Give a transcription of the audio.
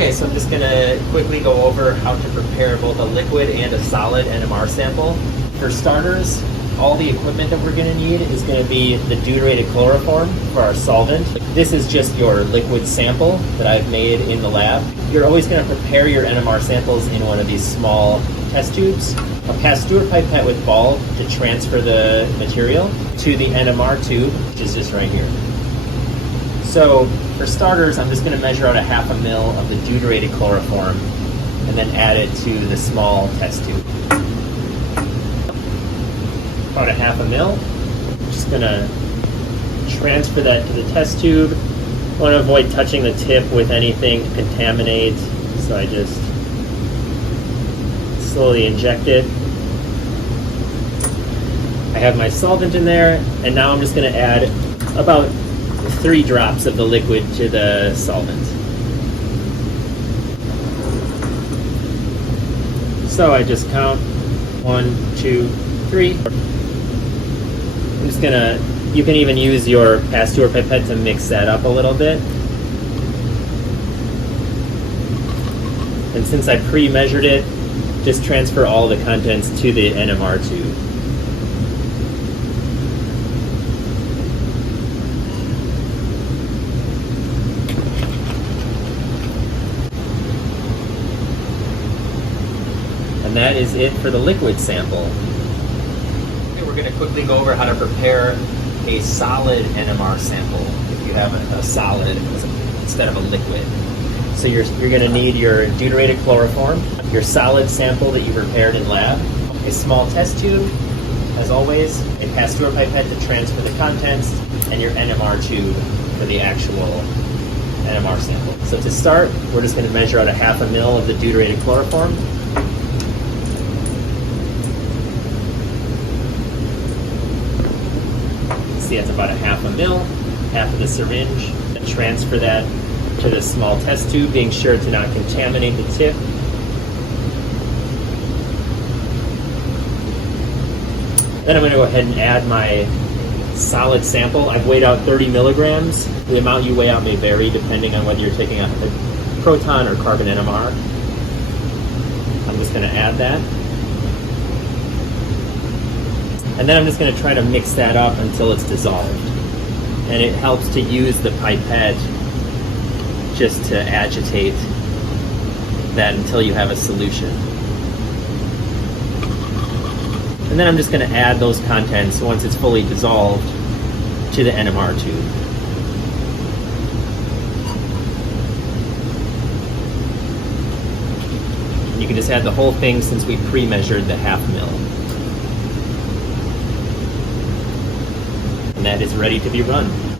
Okay, so I'm just going to quickly go over how to prepare both a liquid and a solid NMR sample. For starters, all the equipment that we're going to need is going to be the deuterated chloroform for our solvent. This is just your liquid sample that I've made in the lab. You're always going to prepare your NMR samples in one of these small test tubes. A Pasteur pipette with bulb to transfer the material to the NMR tube, which is just right here. So for starters, I'm just going to measure out a 1/2 ml of the deuterated chloroform and then add it to the small test tube. About a 1/2 ml. I'm just going to transfer that to the test tube. I want to avoid touching the tip with anything to contaminate, so I just slowly inject it. I have my solvent in there, and now I'm just going to add about 3 drops of the liquid to the solvent. So I just count 1, 2, 3. I'm just gonna, you can even use your Pasteur pipette to mix that up a little bit. And since I pre-measured it, just transfer all the contents to the NMR tube. And that is it for the liquid sample. Okay, we're going to quickly go over how to prepare a solid NMR sample if you have a solid instead of a liquid. So you're going to need your deuterated chloroform, your solid sample that you prepared in lab, a small test tube, as always, a Pasteur pipette to transfer the contents, and your NMR tube for the actual NMR sample. So to start, we're just going to measure out a 1/2 ml of the deuterated chloroform. See, that's about a 1/2 ml, half of the syringe, and transfer that to the small test tube, being sure to not contaminate the tip. Then I'm going to go ahead and add my solid sample. I've weighed out 30 milligrams. The amount you weigh out may vary depending on whether you're taking a proton or carbon NMR. I'm just going to add that. And then I'm just going to try to mix that up until it's dissolved. And it helps to use the pipette just to agitate that until you have a solution. And then I'm just going to add those contents once it's fully dissolved to the NMR tube. And you can just add the whole thing since we pre-measured the 1/2 ml. And that is ready to be run.